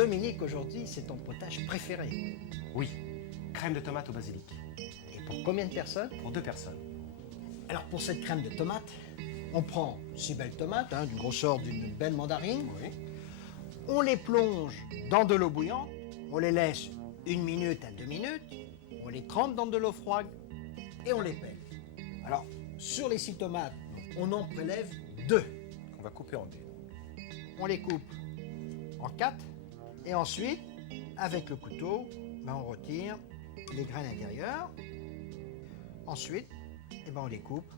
Dominique, aujourd'hui, c'est ton potage préféré. Oui, crème de tomate au basilic. Et pour combien de personnes? Pour 2 personnes. Alors pour cette crème de tomate, on prend 6 belles tomates, du grosseur d'une belle mandarine. Oui. On les plonge dans de l'eau bouillante, on les laisse 1 minute à 2 minutes, on les trempe dans de l'eau froide et on les pèle. Alors, sur les 6 tomates, on en prélève 2. On va couper en dés. On les coupe en 4 et ensuite, avec le couteau, on retire les graines intérieures. Ensuite, on les coupe.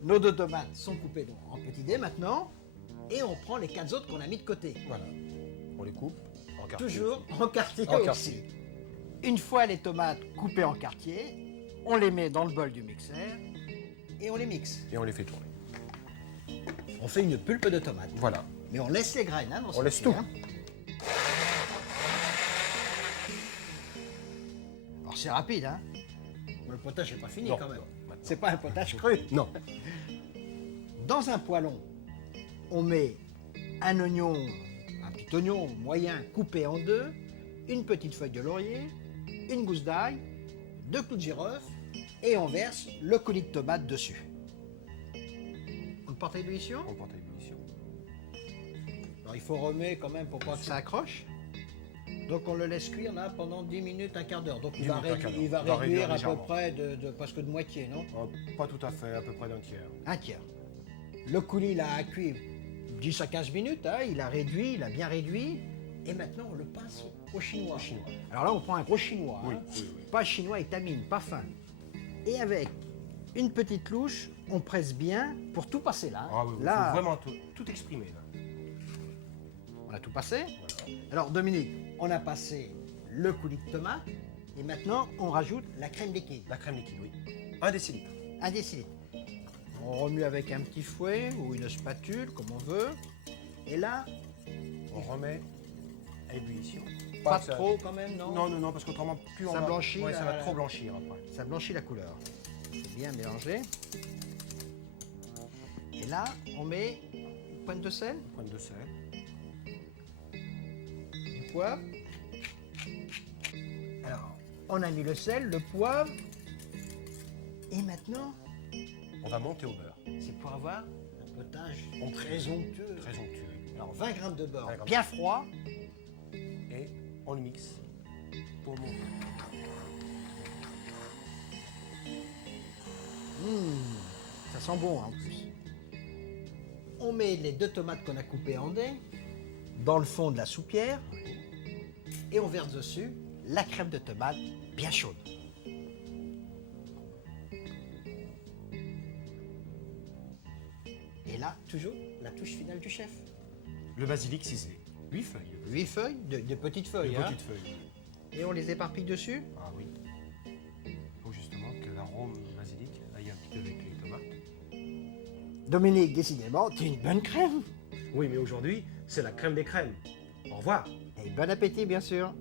Nos 2 tomates sont coupées donc, en petits dés maintenant et on prend les 4 autres qu'on a mis de côté. Voilà. On les coupe en quartier. Toujours en quartier En aussi. quartier. Une fois les tomates coupées en quartier, on les met dans le bol du mixeur et on les mixe. Et on les fait tourner. On fait une pulpe de tomates. Voilà. Mais on laisse les graines dans On ce laisse truc, tout. Alors c'est rapide, hein. Mais le potage n'est pas fini Non, quand même. non, maintenant. C'est pas un potage cru. Non. Dans un poêlon, on met un oignon, un petit oignon moyen coupé en 2, une petite feuille de laurier, une gousse d'ail, 2 clous de girofle et on verse le coulis de tomate dessus. On le porte à ébullition. On porte à l'ébullition. Alors il faut remettre quand même pour pas que ça accroche. Donc on le laisse cuire là pendant 10 minutes, un quart d'heure. Donc il 10 va, minutes, un quart d'heure. il va Il va réduire réduire à peu légèrement. près de presque de moitié, non? Pas tout à fait, à peu près d'un tiers. Un tiers. Le coulis là a cuit 10 à 15 minutes, il a réduit, il a bien réduit. Et maintenant on le passe au chinois. Au chinois. Alors là on prend un gros chinois. Oui, hein. oui, oui. Pas chinois étamine, pas fin. Et avec une petite louche, on presse bien pour tout passer là. Ah oui, oui, Là, faut vraiment tout exprimer là. on a tout passé. Voilà. Alors Dominique, on a passé le coulis de tomate et maintenant on rajoute la crème liquide, La crème liquide, oui. 1 décilitre. 1 décilitre. On remue avec un petit fouet ou une spatule, comme on veut. Et là, On remet à ébullition. pas ça- trop quand même, non? Non, non, non, parce qu'autrement, plus on Ça va... blanchit, Ouais, ça là, va là. trop blanchir après. Ça blanchit la couleur. C'est bien mélangé. Et là, on met une pointe de sel, Pointe de sel. du poivre. Alors, on a mis le sel, le poivre. Et maintenant, On va monter au beurre. c'est pour avoir un potage Onctueux. très onctueux. Très onctueux. Alors 20 grammes de beurre 20 grammes. bien froid. Et on le mixe pour monter. Ça sent bon en plus. On met les 2 tomates qu'on a coupées en dés dans le fond de la soupière et on verse dessus la crème de tomate bien chaude. Et là, toujours la touche finale du chef. Le basilic cisé. 8 feuilles. 8 feuilles, de petites feuilles. Des hein. petites feuilles. Et on les éparpille dessus. Ah oui. Il faut justement que l'arôme basilic aille un petit peu avec les tomates. Dominique, décidément, t'es une bonne crème. Oui, mais aujourd'hui, c'est la crème des crèmes. Au revoir. Et bon appétit, bien sûr.